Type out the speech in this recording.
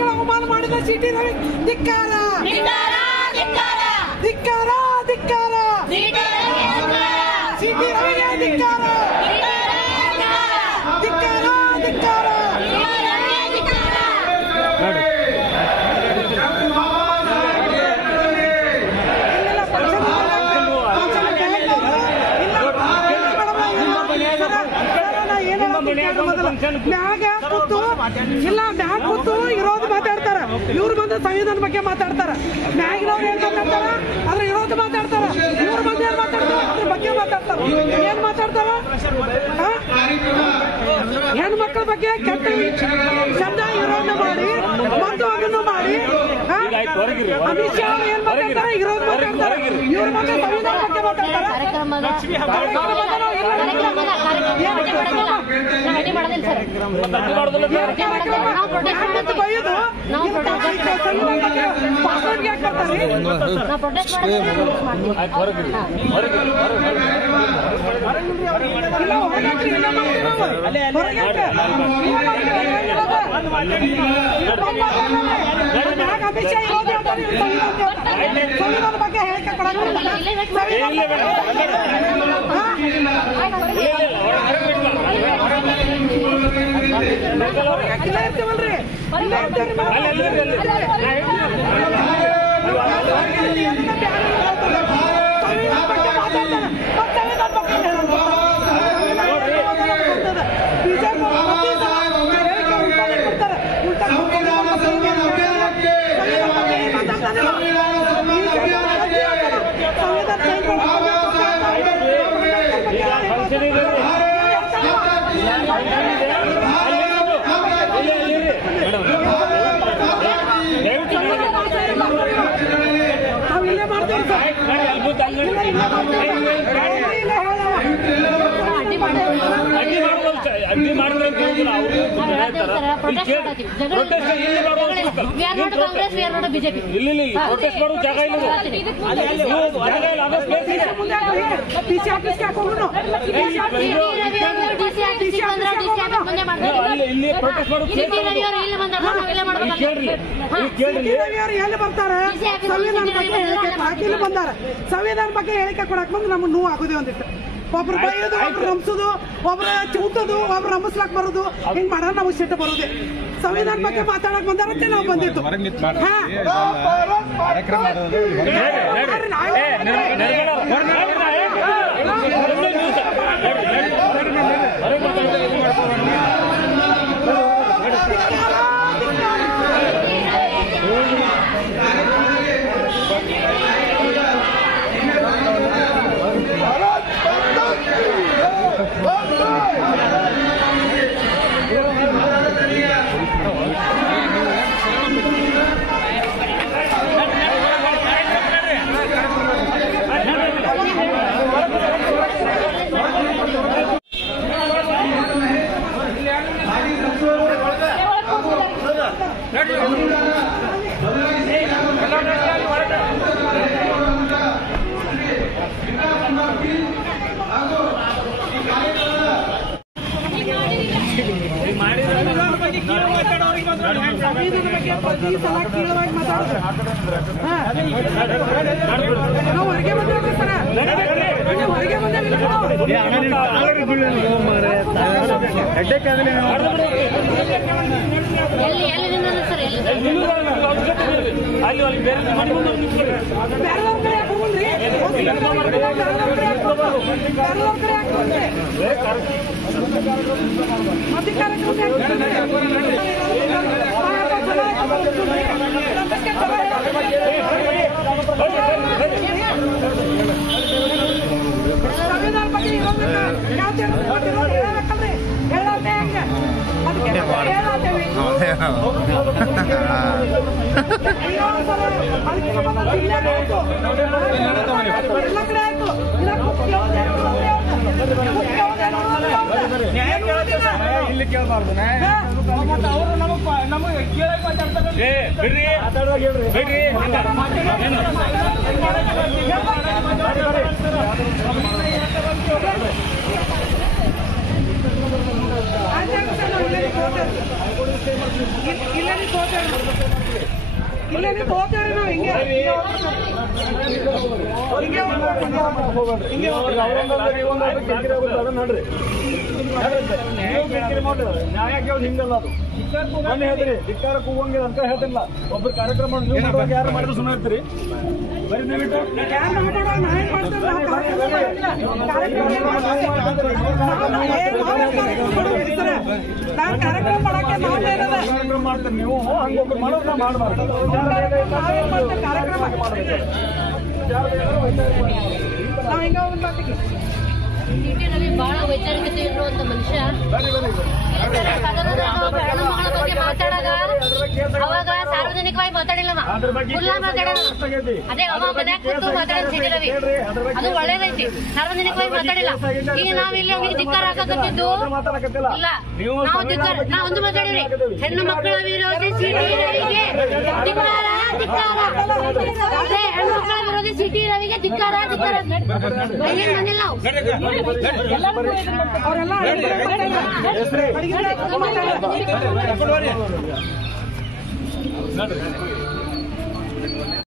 ಮಕ್ಕಳ ಅವಮಾನ ಮಾಡಿದ ಸಿಟಿ ರವಿ ಧಿಕ್ಕಾರ ಧಿಕ್ಕಾರ ಧಿಕ್ಕಾರ ಸಿಟಿ ರವಿಗೆ ಧಿಕ್ಕಾರ ಧಿಕ್ಕಾರ ಧಿಕ್ಕಾರ ಮ್ಯಾಗ ಕೂತು ಇಲ್ಲ ಮ್ಯಾಗ ಕೂತು ಇರೋದು ಮಾತಾಡ್ತಾರ ಇವ್ರು ಬಂದು ಸಂವಿಧಾನ ಬಗ್ಗೆ ಮಾತಾಡ್ತಾರ ಮ್ಯಾಗಿನವ್ರು ಏನ್ ಮಾತಾಡ್ತಾರ ಅದ್ರ ಇರೋದು ಮಾತಾಡ್ತಾರ ಇವ್ರು ಬಂದು ಏನ್ ಮಾತಾಡ್ತಾರ ಅದ್ರ ಬಗ್ಗೆ ಮಾತಾಡ್ತಾರ ಏನ್ ಮಾತಾಡ್ತಾರ ಹೆಣ್ಮಕ್ಳ ಬಗ್ಗೆ ಕೆಟ್ಟ ಶಬ್ದ ಇರೋದು ಮಾಡಿ ಮತ್ತು ಅದನ್ನು ಮಾಡಿ ಅಮಿತ್ ಶಾ ಏನ್ ಮಾತಾಡ್ತಾರ ಇರೋದು ಮಾತಾಡ್ತಾರ ಇವ್ರ ಬಗ್ಗೆ ಸಂವಿಧಾನ ಬಗ್ಗೆ ಮಾತಾಡ್ತಾರ ಅಮಿತ್ ಶಾ ಸಂವಿಧಾನ ಬಗ್ಗೆ ಹೇಳಿಕೆ ಇರ್ತೀವಲ್ರಿ ಅಡ್ಡಿ ಮಾಡಿದ್ರೆ ಇಲ್ಲಿ ಪ್ರೊಟೆಸ್ಟ್ ಮಾಡೋ ಜಾಗ ಇಲ್ಲ ಇಲ್ಲಿ ಪ್ರೊಟೆಸ್ಟ್ ಮಾಡೋ ಎಲ್ಲಿ ಬರ್ತಾರೆ ಸಂವಿಧಾನ ಬಗ್ಗೆ ಹೇಳಿಕೆ ಬಂದಾರ ಸಂವಿಧಾನ ಬಗ್ಗೆ ಹೇಳಿಕೆ ಕೊಡಕ್ ಬಂದು ನಮ್ಗೆ ನೋವು ಆಗೋದೇ ಒಂದಿಟ್ಟು ಒಬ್ರು ಬೈಯೋದು ಒಬ್ರು ರಂಸೋದು ಒಬ್ರು ಚೂಟೋದು ಒಬ್ರು ರಂಬಿಸ್ಲಾಕ್ ಬರೋದು ಹಿಂಗ್ ಮಾಡೋದು ನಾವು ಸಿಟ್ಟು ಬರೋದೆ ಸಂವಿಧಾನ ಬಗ್ಗೆ ಮಾತಾಡಕ್ ಬಂದಾರಂತೆ ನಾವು ಬಂದಿತ್ತು ಹೊರಗೆ ಬಂದ್ರೆ ಸರ ಹೊರಗೆ ಬಂದ್ರೆ ಸಂವಿಧಾನ ಬಗ್ಗೆ ಇಲ್ಲಿ ಕೇಳಬಾರ್ದು ನಮಗೆ ಕೇಳಕ್ ಮಾತಾಡ್ತಾರೆ ಬಿಡ್ರಿ ಬಿಡ್ರಿ I ಇಲ್ಲೇ ನೀವು ತೋತೇವ್ರಿ ನಾವು ಹಿಂಗೆ ನ್ಯಾಯಕ್ಕೆ ಹಿಂಗಲ್ಲ ಅದು ನಾನು ಹೇಳ್ತೀರಿ ಧಿಕ್ಕಾರ ಕೂಗಂಗಿಲ್ಲ ಅಂತ ಹೇಳ್ತಿಲ್ಲ ಒಬ್ರು ಕಾರ್ಯಕ್ರಮ ಯಾರು ಮಾಡಿದ್ರು ಸುಮ್ಮನೆ ಇರ್ತೀರಿ ಬರೀ ದಯವಿಟ್ಟು ಕಾರ್ಯಕ್ರಮ ಮಾಡ್ತೀರಿ ನೀವು ಹಂಗೊಬ್ರು ಮಾಡೋದನ್ನ ಮಾಡಬಾರ್ದು ನಾವು ಹಿಂಗ ಹೋಗ್ಬೇಕು ಸಿಟಿನಲ್ಲಿ ಬಹಳ ವೈಚಾರಿಕತೆ ಇರುವಂತ ಮನುಷ್ಯ ಹೆಣ್ಣುಮಗಳ ಬಗ್ಗೆ ಮಾತಾಡಾಗ ಅವಾಗ ಸಾರ್ವಜನಿಕವಾಗಿ ಮಾತಾಡಿಲ್ಲವ ಫುಲ್ಲ ಮಾತಾಡೋದು ಅದೇ ಅವಾಗದಾಗ ಕೂತು ಮಾತಾಡೋದು ಸಿಟಿ ರವಿ ಅದು ಒಳ್ಳೇದೈತಿ ಸಾರ್ವಜನಿಕವಾಗಿ ಮಾತಾಡಿಲ್ಲ ಈಗ ನಾವಿಲ್ಲಿ ಅವ್ರಿಗೆ ಧಿಕ್ಕಾರ ಹಾಕಕತ್ತಿದ್ದು ಇಲ್ಲ ನಾವು ಒಂದು ಮಾತಾಡಿದ್ರಿ ಹೆಣ್ಣು ಮಕ್ಕಳ ವಿರೋಧಿ ಸಿಟಿ ರವಿಗೆ ಧಿಕ್ಕಾರ ಧಿಕ್ಕಾರ ಅದೇ ಹೆಣ್ಣು ಮಕ್ಕಳ ವಿರೋಧಿ ಸಿಟಿ ರವಿಗೆ ಧಿಕ್ಕಾರ ಧಿಕ್ಕಾರ ಏನ್ ಬಂದಿಲ್ಲ ಅವರೆಲ್ಲ ನೋಡ್ರಿ